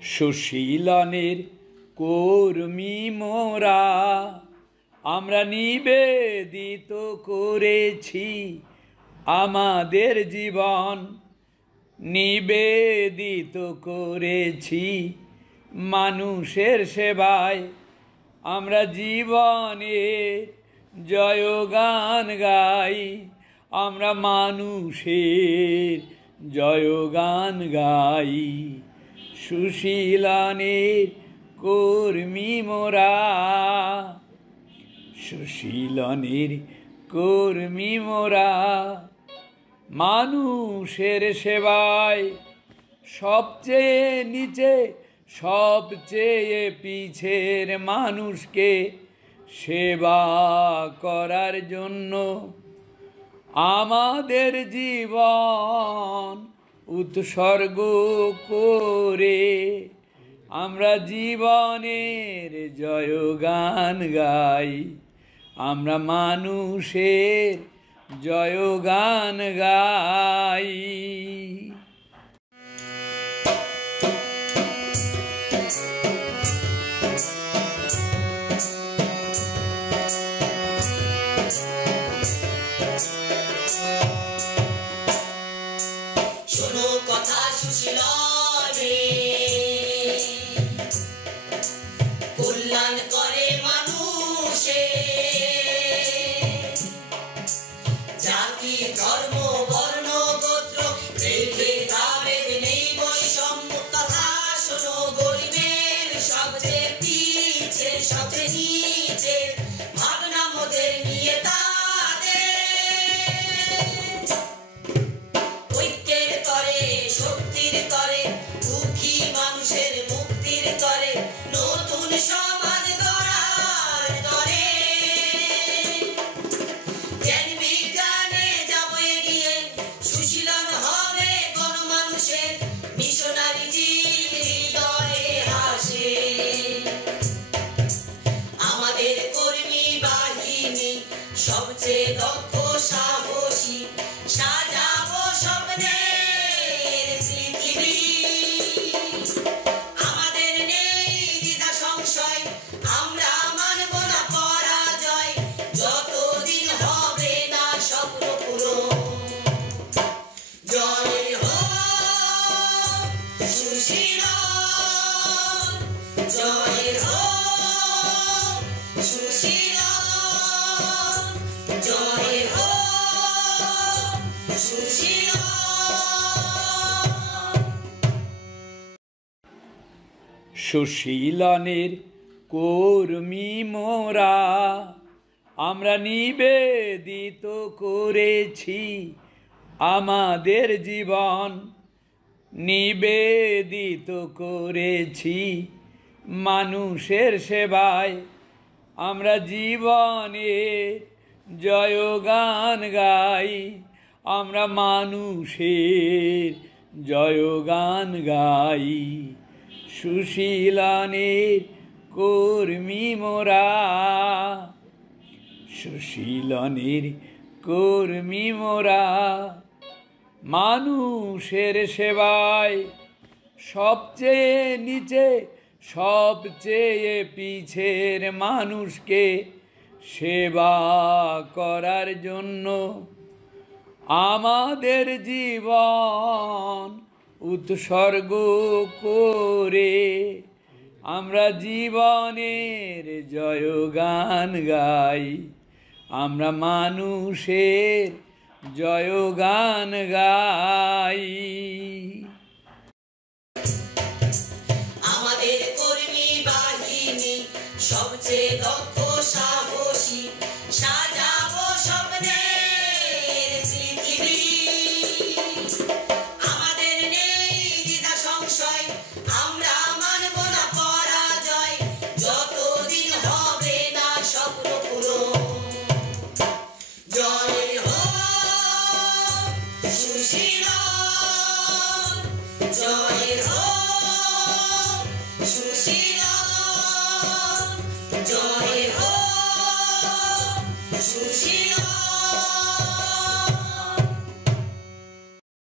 সুশীলনের কর্মী মোরা, আমরা নিবেদিত করেছি আমাদের জীবন, নিবেদিত করেছি মানুষের সেবায়। আমরা জীবনের জয়গান গাই, আমরা মানুষের জয়গান গাই। সুশীলনের কর্মী মোরা, সুশীলনের কর্মী মোরা, মানুষের সেবায় সবচেয়ে নিচে সবচেয়ে পিছের মানুষকে সেবা করার জন্য আমাদের জীবন উৎসর্গ করে আমরা জীবনের জয়গান গাই, আমরা মানুষের জয়গান গাই। শোনো কথা সুশীলনের, কল্যাণ করে মানুষের, জাতি ধর্ম বর্ণ গোত্র রেখে তাদের নেই বৈষম্য। কথা শোনো গরিবের সবচেয়ে পিছে সবচেয়ে নিচে ভাবনা মোদের নিয়ে শক্তির তরে দুঃখী মানুষের মুক্তির তরে নতুন সমাজ গড়ার তরে জ্ঞান বিজ্ঞানে যাব এগিয়ে, সুশীলন হবে গণমানুষের মিশনারি হৃদয়ে হাসে। আমাদের কর্মী বাহিনী সবচেয়ে দক্ষ সাহসী, সাজাবো স্বপ্নে আমাদের নেই দ্বিধা সংশয়, আমরা মানব না পরাজয় যতদিন হবে না স্বপ্ন পূরণ। জয় হোক সুশীলন, জয় হোক সুশীলন, জয় হোক সুশীলন। সুশীলনের কর্মী মোরা, আমরা নিবেদিত করেছি আমাদের জীবন, নিবেদিত করেছি মানুষের সেবায়। আমরা জীবনের জয়গান গাই, আমরা মানুষের জয়গান গাই। সুশীলনের কর্মী মোরা, সুশীলনের কর্মী মোরা, মানুষের সেবায় সবচেয়ে নিচে সবচেয়ে পিছের মানুষকে সেবা করার জন্য আমাদের জীবন উৎসর্গ করে আমরা জীবনের জয়গান গাই, আমরা মানুষের জয়গান গাই। আমাদের কর্মী বাহিনী সবচেয়ে দক্ষ সাহস